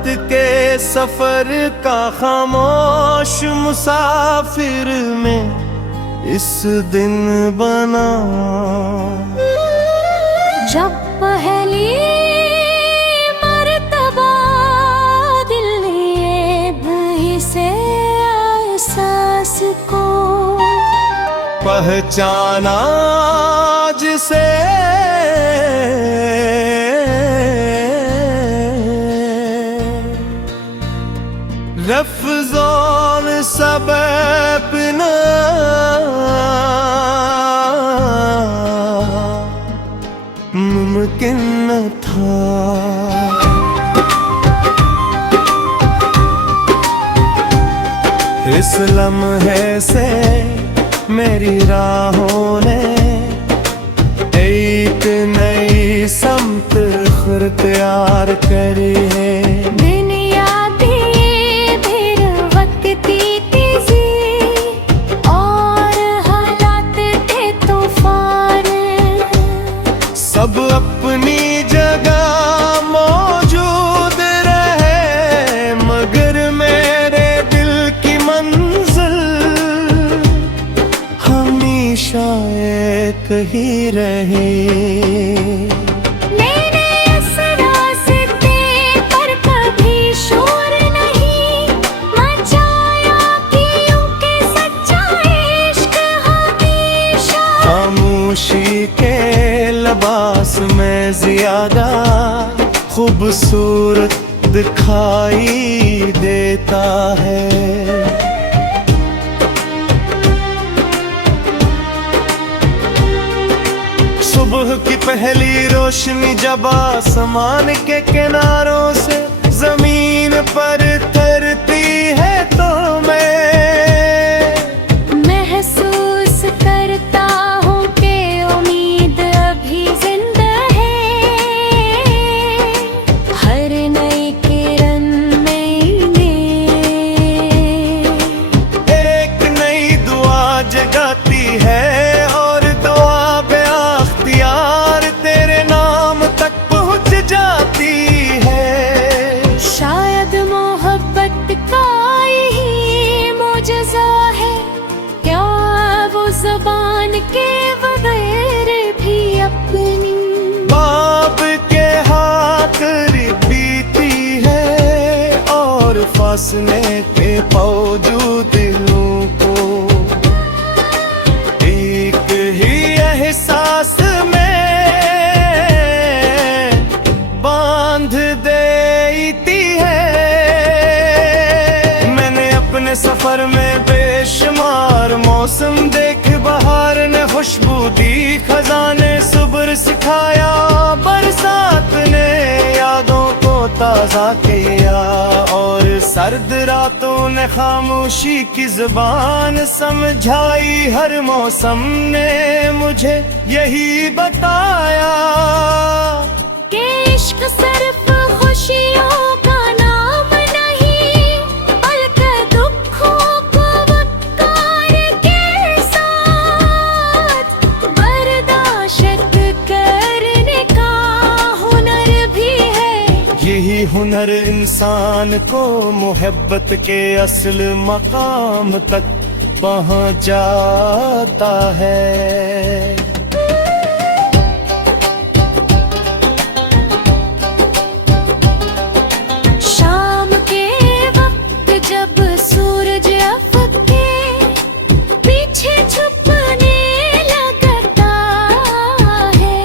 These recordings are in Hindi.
मोहब्बत के सफर का खामोश मुसाफिर में इस दिन बना। जब पहली मर्तबा दिल ने भी से एहसास को पहचाना जिसे लफ्ज़ों में सबब न मुमकिन न था। इस लम्हे से मेरी राहों ने एक नई समत इख्तियार करी है। सब अपनी जगह मौजूद रहे मगर मेरे दिल की मंजिल हमेशा एक ही रहे। खामोशी के लिबास में ज्यादा खूबसूरत दिखाई देता है। सुबह की पहली रोशनी जब आसमान के किनारों से जमीन पर उतरती है तो मैं महसूस करता हूँ कि उम्मीद अभी जिंदा है। हर नई किरण में एक नई दुआ जगाती है और दुआ बेअख्तियार तेरे नाम तक पहुँच जाती है। शायद मोहब्बत का यही मुजज़ा है क्या वो ज़बान के बगैर भी अपनी बाब के हाथ बीती है और फासले के बावजूद दिलों को एक ही एहसास में बांध देती है। मैंने अपने सफर में बेशुमार मौसम देख बहार ने खुशबू दी खजाने सुबर सिखाया बरसात ने यादों को ताज़ा किया और सर्द रातों ने खामोशी की जुबान समझाई। हर मौसम ने मुझे यही बताया कि इश्क सिर्फ खुशियों का नाम नहीं बल्कि दुखों को वक़्तार के साथ बर्दाश्त करने का हुनर भी है। यही हुनर इंसान को मोहब्बत के असल मकाम तक पहुंचाता है। शाम के वक्त जब सूरज अफ़के पीछे छुपने लगता है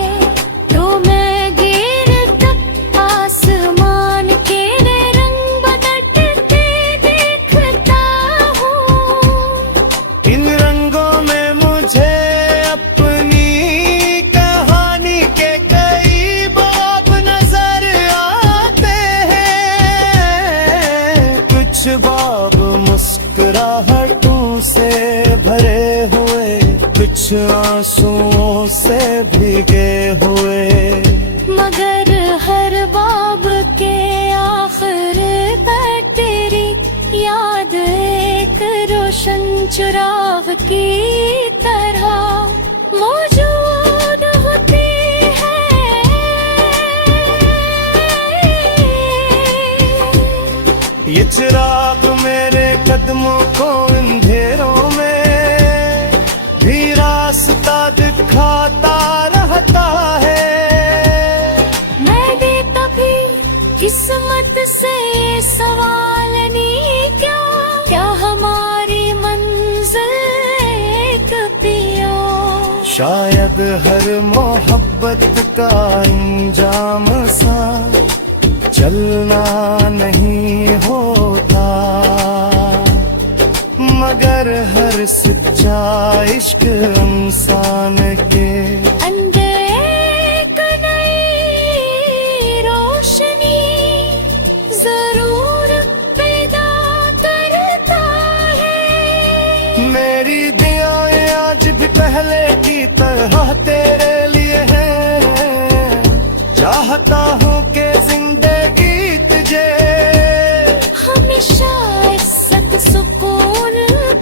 तो मैं गिर तक आसमान के रंग बदलते देखता हूँ। इन रंगों में मुझे अपनी कहानी के कई बाब नजर आते हैं। कुछ बाब मुस्कुराहटों से भरे हुए कुछ आंसुओं से भीगे हुए मगर हर बाब के आखिर पर तेरी याद एक रोशन चिराग की तरह मौजूद होती है। चिराग मेरे कदमों को अंधेरों में भी रास्ता दिखाता रहता है। मैं भी कभी किस्मत से सवाल नहीं क्या, क्या हमारी मंजिल एक पिया। शायद हर मोहब्बत का अंजाम सा चलना नहीं होता, मगर हर सच्चा इश्क इंसान के अंदर एक नई रोशनी जरूर पैदा करता है। मेरी दुआएं आज भी पहले की तरह तेरे लिए हैं। चाहता हूँ कि जिंदगी तुझे हमेशा इज्जत सुकून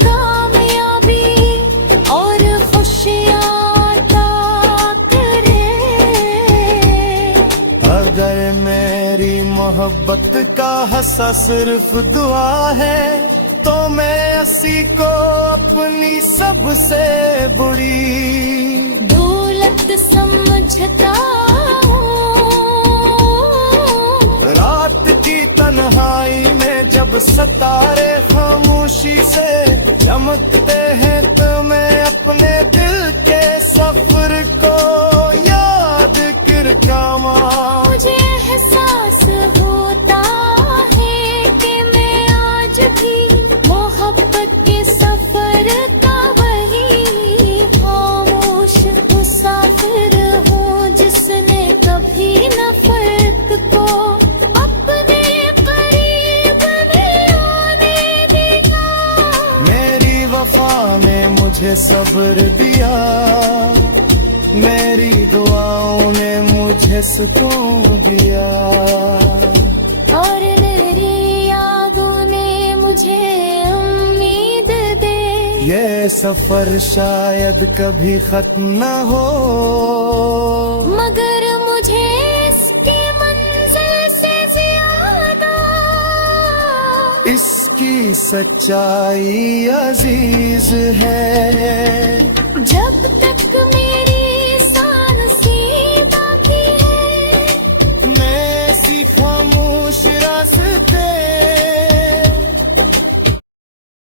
कामयाबी और खुशियाँ अता करे। अगर मेरी मोहब्बत का हस्सा सिर्फ दुआ है, तो मैं असी को अपनी सबसे बुरी दौलत समझता हूँ। रात की तन्हाई में जब सितारे खामोशी से चमकते हैं, तो मैं अपने दिल के सफर को याद कर कामा। मुझे एहसास होता है कि मैं आज भी मोहब्बत के सफर का वही खामोश मुसाफिर हूँ, जिसने कभी नफरत को अपने करीब नहीं आने दिया। मेरी वफा ने मुझे सब्र दिया, मेरी दुआओं ने मुझे सुकून दिया। और मेरी यादों ने मुझे उम्मीद दे। ये सफर शायद कभी खत्म न हो, मगर मुझे इसकी मंजिल से ज्यादा इसकी सच्चाई अजीज है। जब तक मेरी